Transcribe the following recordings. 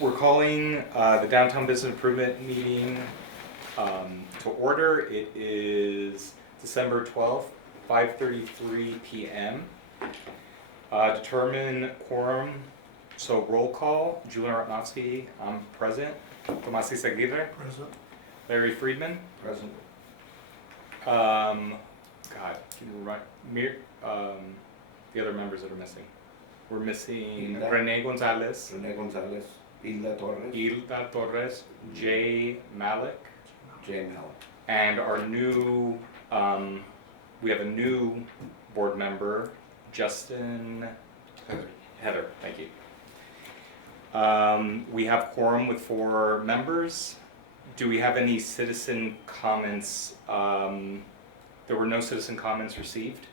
We're calling the Downtown Business Improvement Meeting to order. It is December 12th, 5:33 p.m. Determine quorum. So roll call. Julian Ratnowski, I'm present. Tomasi Seguirre. Present. Larry Friedman. Present. God, can you remind me the other members that are missing? We're missing Hilda. Rene Gonzalez, Rene Gonzalez, Hilda Torres, Hilda Torres, Jay Malik, Jay Mallett. and our new, we have a new board member, Justin Heather, thank you. We have quorum with 4 members. Do we have any citizen comments? There were no citizen comments received,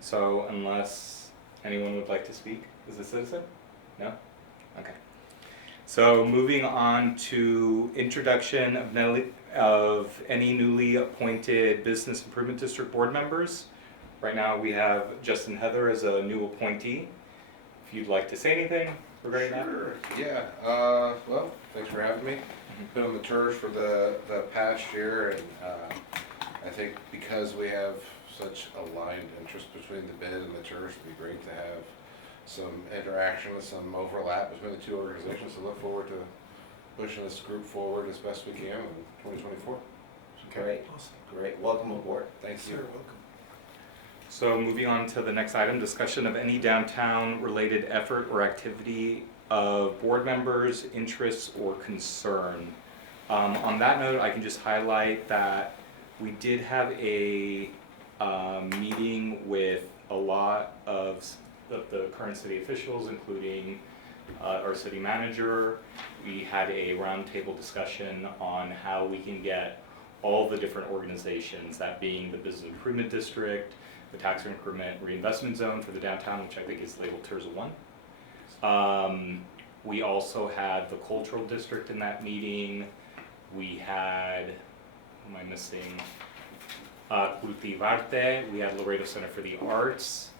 so unless anyone would like to speak as a citizen? No? Okay. So moving on to introduction of any newly appointed Business Improvement District board members. Right now we have Justin Heather as a new appointee. If you'd like to say anything regarding that? Sure. Yeah. Well, thanks for having me. Been on the tours for the past year, and I think because we have such aligned interest between the bid and the tours, it'd be great to have some interaction with some overlap between the two organizations. So look forward to pushing this group forward as best we can in 2024. Great, great. Welcome aboard. Thank you. You're welcome. So moving on to the next item, discussion of any downtown related effort or activity of board members, interests, or concern. On that note, I can just highlight that we did have a meeting with a lot of the current city officials, including our city manager. We had a roundtable discussion on how we can get all the different organizations, that being the Business Improvement District, the Tax Increment Reinvestment Zone for the downtown, which I think is labeled TIRZA 1. We also had the Cultural District in that meeting. We had, who am I missing? Cultivarte. We had Laredo Center for the Arts.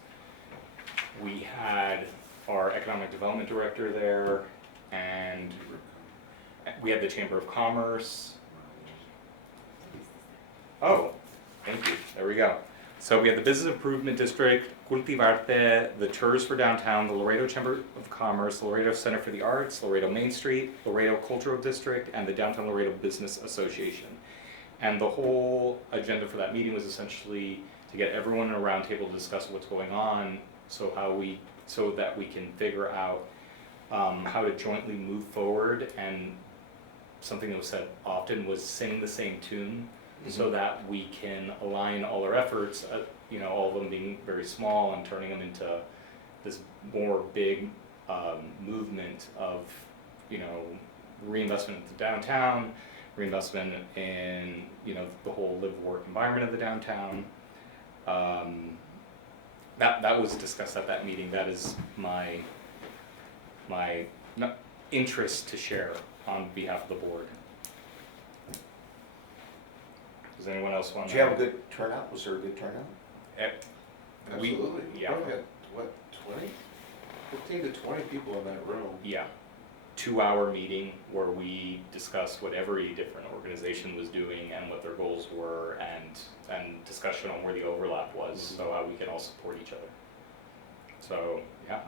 We had our Economic Development Director there, and we had the Chamber of Commerce. Oh, thank you. There we go. So we have the Business Improvement District, Cultivarte, the TIRZ for downtown, the Laredo Chamber of Commerce, Laredo Center for the Arts, Laredo Main Street, Laredo Cultural District, and the Downtown Laredo Business Association. And the whole agenda for that meeting was essentially to get everyone in a round table to discuss what's going on, so that we can figure out how to jointly move forward. And something that was said often was sing the same tune, so that we can align all our efforts, all of them being very small, and turning them into this more big movement of, reinvestment in the downtown, reinvestment in, the whole live-work environment of the downtown. That was discussed at that meeting. That is my interest to share on behalf of the board. Does anyone else want to? Did you have a good turnout? Was there a good turnout? Absolutely. Yeah. Probably had, 15 to 20 people in that room. Yeah, 2-hour meeting where we discussed what every different organization was doing and what their goals were, and discussion on where the overlap was, so how we can all support each other. So yeah,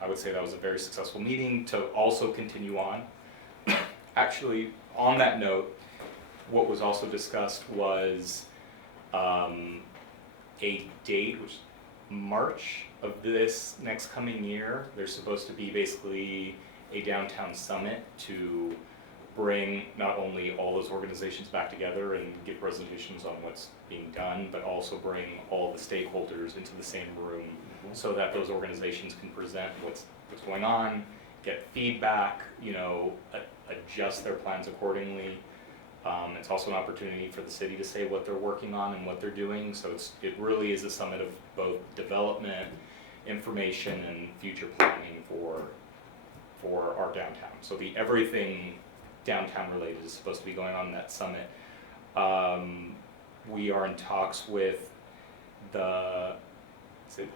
I would say that was a very successful meeting to also continue on. Actually, on that note, what was also discussed was a date, which March of this next coming year. There's supposed to be basically a downtown summit to bring not only all those organizations back together and give presentations on what's being done, but also bring all the stakeholders into the same room, so that those organizations can present what's going on, get feedback, adjust their plans accordingly. It's also an opportunity for the city to say what they're working on and what they're doing. So it really is a summit of both development, information, and future planning for our downtown. So everything downtown related is supposed to be going on in that summit. We are in talks with the is it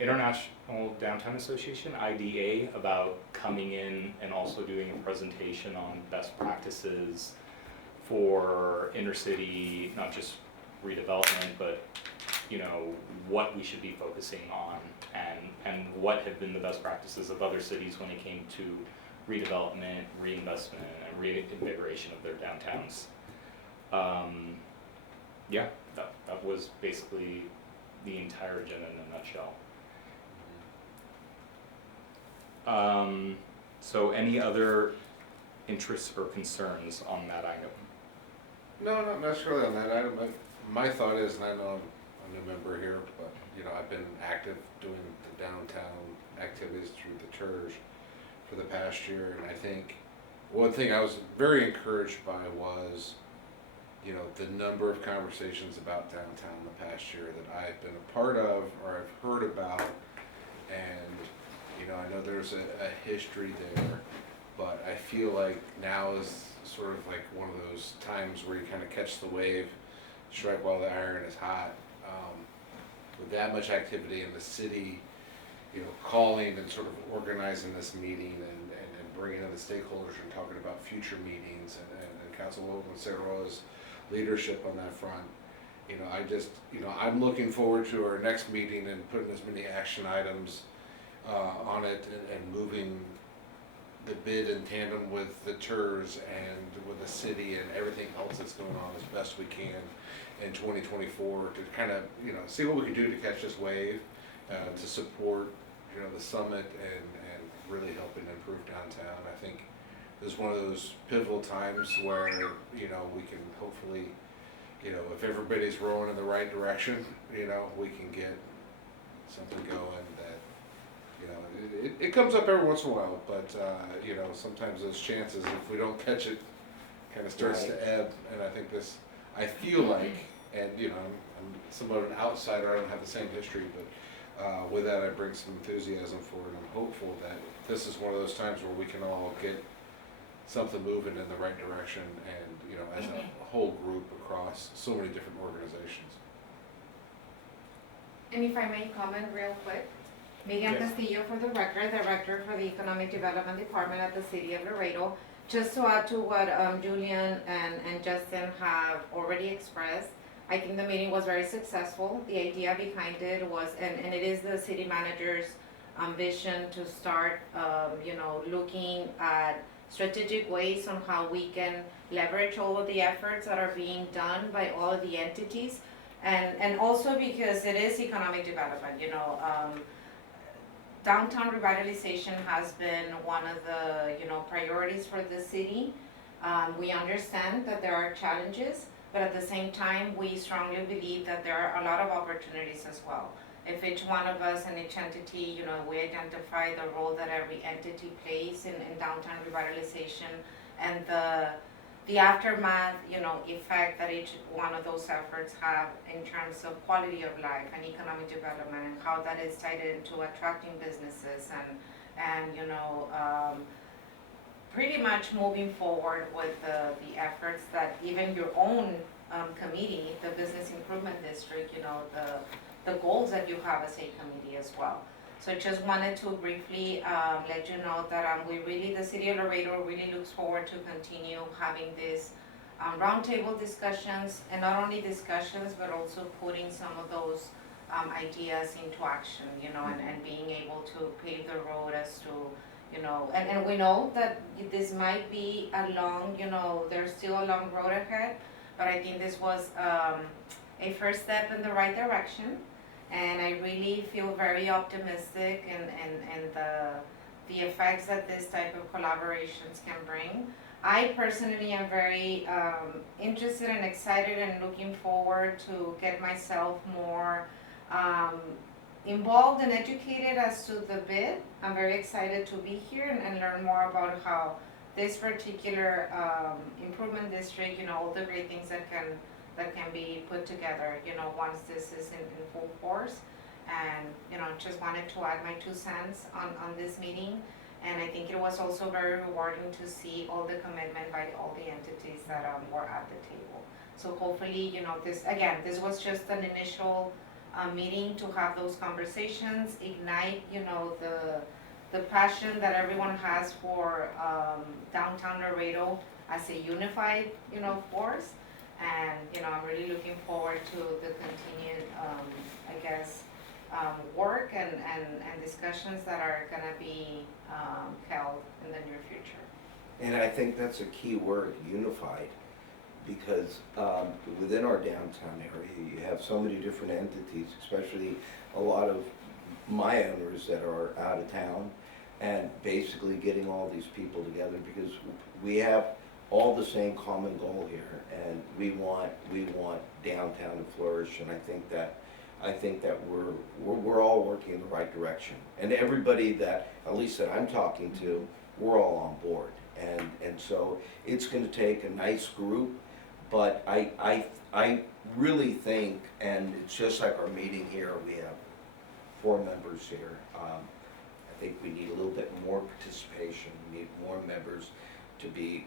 International Downtown Association, IDA, about coming in and also doing a presentation on best practices for inner city, not just redevelopment, but you know, what we should be focusing on and what have been the best practices of other cities when it came to redevelopment, reinvestment, and reinvigoration of their downtowns. Yeah, that was basically the entire agenda in a nutshell. So any other interests or concerns on that item? No, not necessarily on that item, but my thought is, and I know I'm a new member here, but, you know, I've been active doing the downtown activities through the church for the past year, and I think one thing I was very encouraged by was, you know, the number of conversations about downtown the past year that I've been a part of or I've heard about, and, you know, I know there's a history there, but I feel like now is sort of like one of those times where you kind of catch the wave, strike while the iron is hot. With that much activity in the city, you know, calling and sort of organizing this meeting and bringing in the stakeholders and talking about future meetings and Councilwoman Cerro's leadership on that front. You know, I'm looking forward to our next meeting and putting as many action items on it and moving the bid in tandem with the TERS and with the city and everything else that's going on as best we can in 2024 to kind of, you know, see what we can do to catch this wave, to support, you know, the summit and really helping improve downtown. I think this is one of those pivotal times where, you know, we can hopefully, you know, if everybody's rowing in the right direction, you know, we can get something going that, you know, it comes up every once in a while, but, you know, sometimes those chances, if we don't catch it, kind of starts to ebb. And I think I feel like, and, you know, I'm somewhat of an outsider, I don't have the same history, but with that I bring some enthusiasm for it. I'm hopeful that this is one of those times where we can all get something moving in the right direction and, you know, as a whole group across so many different organizations. And if I may comment real quick, Megan Yes. Castillo for the record, Director for the Economic Development Department at the City of Laredo. Just to add to what Julian and Justin have already expressed, I think the meeting was very successful. The idea behind it was, and it is the city manager's vision to start, you know, looking at strategic ways on how we can leverage all of the efforts that are being done by all of the entities. And also because it is economic development, you know, downtown revitalization has been one of the, you know, priorities for the city. We understand that there are challenges, but at the same time, we strongly believe that there are a lot of opportunities as well. If each one of us and each entity, you know, we identify the role that every entity plays in downtown revitalization and the aftermath, you know, effect that each one of those efforts have in terms of quality of life and economic development and how that is tied into attracting businesses and you know, pretty much moving forward with the efforts that even your own committee, the Business Improvement District, you know, the goals that you have as a committee as well. So just wanted to briefly let you know that the City of Laredo really looks forward to continue having these roundtable discussions, and not only discussions, but also putting some of those ideas into action, you know, and being able to pave the road as to, you know, and we know that this might be a long, you know, there's still a long road ahead, but I think this was a first step in the right direction. And I really feel very optimistic and the effects that this type of collaborations can bring. I personally am very interested and excited and looking forward to get myself more involved and educated as to the bid. I'm very excited to be here and learn more about how this particular improvement district, you know, all the great things that can be put together, you know, once this is in full force. And, you know, just wanted to add my 2 cents on this meeting. And I think it was also very rewarding to see all the commitment by all the entities that were at the table. So hopefully, you know, this was just an initial meeting to have those conversations, ignite, the passion that everyone has for downtown Laredo as a unified, force. And, I'm really looking forward to the continued, work and discussions that are gonna be held in the near future. And I think that's a key word, unified, because within our downtown area, you have so many different entities, especially a lot of my owners that are out of town, and basically getting all these people together, because we have all the same common goal here, and we want downtown to flourish, and I think that we're all working in the right direction. And everybody that, at least that I'm talking to, we're all on board. And so it's gonna take a nice group, but I really think, and it's just like our meeting here, we have 4 members here. I think we need a little bit more participation, we need more members to be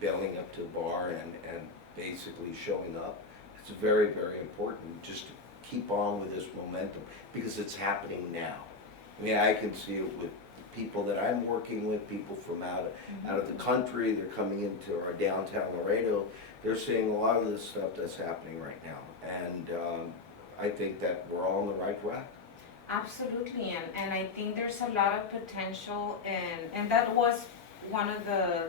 belling up to the bar and basically showing up. It's very, very important just to keep on with this momentum, because it's happening now. I mean, I can see it with people that I'm working with, people from out of the country, they're coming into our downtown Laredo, they're seeing a lot of this stuff that's happening right now. And I think that we're all on the right track. Absolutely, and I think there's a lot of potential, and that was one of the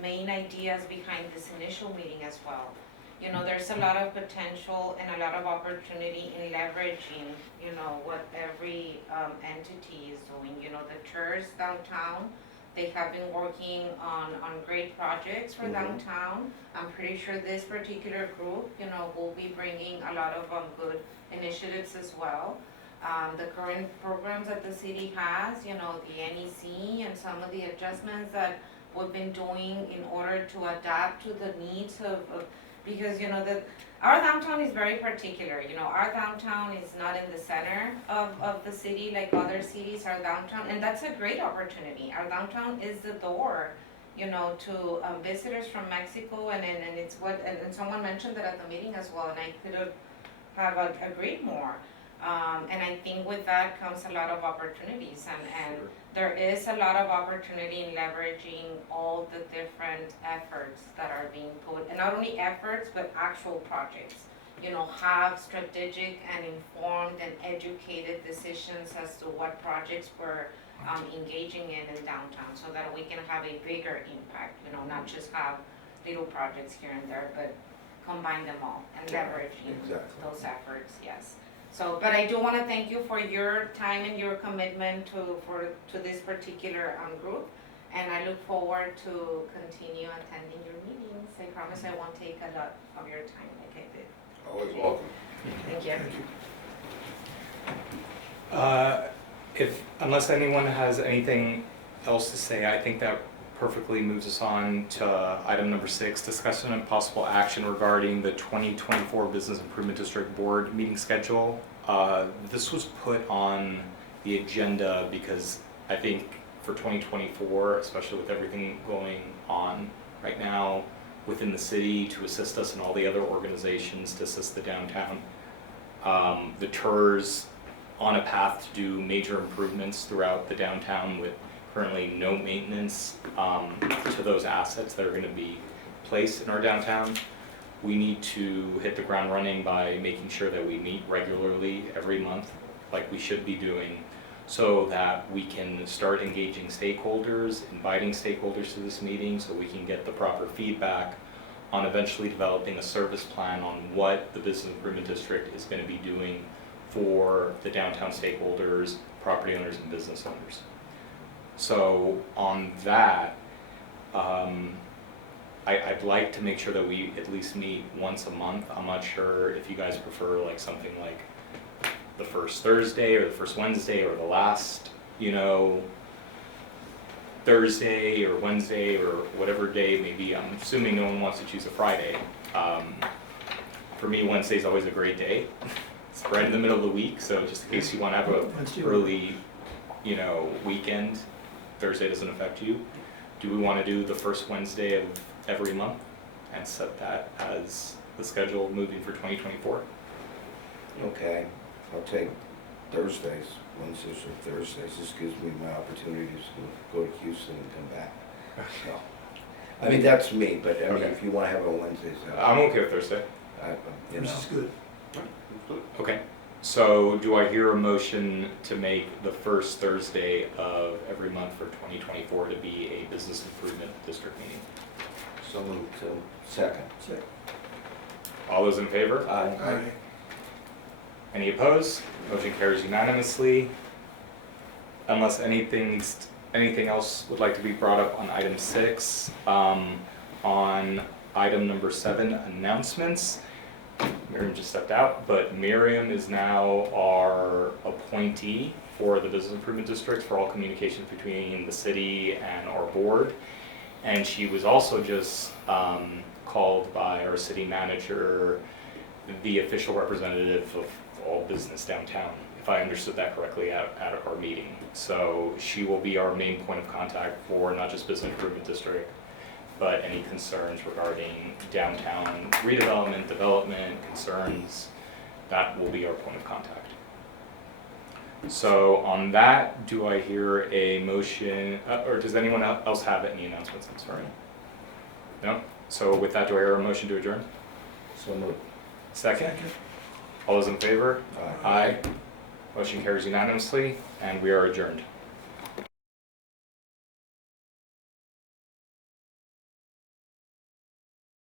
main ideas behind this initial meeting as well. There's a lot of potential and a lot of opportunity in leveraging, what every entity is doing. The church downtown, they have been working on great projects for downtown. I'm pretty sure this particular group, will be bringing a lot of good initiatives as well. The current programs that the city has, the NEC and some of the adjustments that we've been doing in order to adapt to the needs of because our downtown is very particular. Our downtown is not in the center of the city like other cities. Our downtown, and that's a great opportunity. Our downtown is the door, to visitors from Mexico, and it's and someone mentioned that at the meeting as well, and I could have agreed more. And I think with that comes a lot of opportunities, and there is a lot of opportunity in leveraging all the different efforts that are being put, and not only efforts, but actual projects. Have strategic and informed and educated decisions as to what projects we're engaging in downtown, so that we can have a bigger impact, not just have little projects here and there, but combine them all and leveraging those efforts, yes. So, but I do want to thank you for your time and your commitment to this particular group, and I look forward to continue attending your meetings. I promise I won't take a lot of your time like I did. Always welcome. Thank you. Unless anyone has anything else to say, I think that perfectly moves us on to item number 6, discussion and possible action regarding the 2024 Business Improvement District Board meeting schedule. This was put on the agenda because I think for 2024, especially with everything going on right now within the city, to assist us and all the other organizations to assist the downtown, the TERS on a path to do major improvements throughout the downtown with currently no maintenance to those assets that are going to be placed in our downtown. We need to hit the ground running by making sure that we meet regularly every month, like we should be doing, so that we can start engaging stakeholders, inviting stakeholders to this meeting, so we can get the proper feedback on eventually developing a service plan on what the Business Improvement District is going to be doing for the downtown stakeholders, property owners, and business owners. So on that, I'd like to make sure that we at least meet once a month. I'm not sure if you guys prefer like something like the first Thursday or the first Wednesday or the last, Thursday or Wednesday or whatever day maybe. I'm assuming no one wants to choose a Friday. For me, Wednesday is always a great day. It's right in the middle of the week, so just in case you want to have a early, weekend, Thursday doesn't affect you. Do we want to do the first Wednesday of every month and set that as the schedule moving for 2024? Okay, I'll take Thursdays, Wednesdays or Thursdays. This gives me my opportunities to go to Houston and come back. So, I mean, that's me, but I mean, Okay. if you wanna have it on Wednesdays, I'm okay with Thursday. you know. This is good. Okay, so do I hear a motion to make the first Thursday of every month for 2024 to be a business improvement district meeting? So moved. So, second. Second. All those in favor? Aye. Aye. Any opposed? Motion carries unanimously. Unless anything else would like to be brought up on item 6, on item number 7, announcements. Miriam just stepped out, but Miriam is now our appointee for the Business Improvement District for all communications between the city and our board. And she was also just called by our city manager, the official representative of all business downtown, if I understood that correctly at our meeting. So she will be our main point of contact for not just Business Improvement District, but any concerns regarding downtown redevelopment, development, concerns, that will be our point of contact. So on that, do I hear a motion, or does anyone else have any announcements? I'm sorry. No? So with that, do I hear a motion to adjourn? So moved. Second? All those in favor? Aye. Motion carries unanimously, and we are adjourned.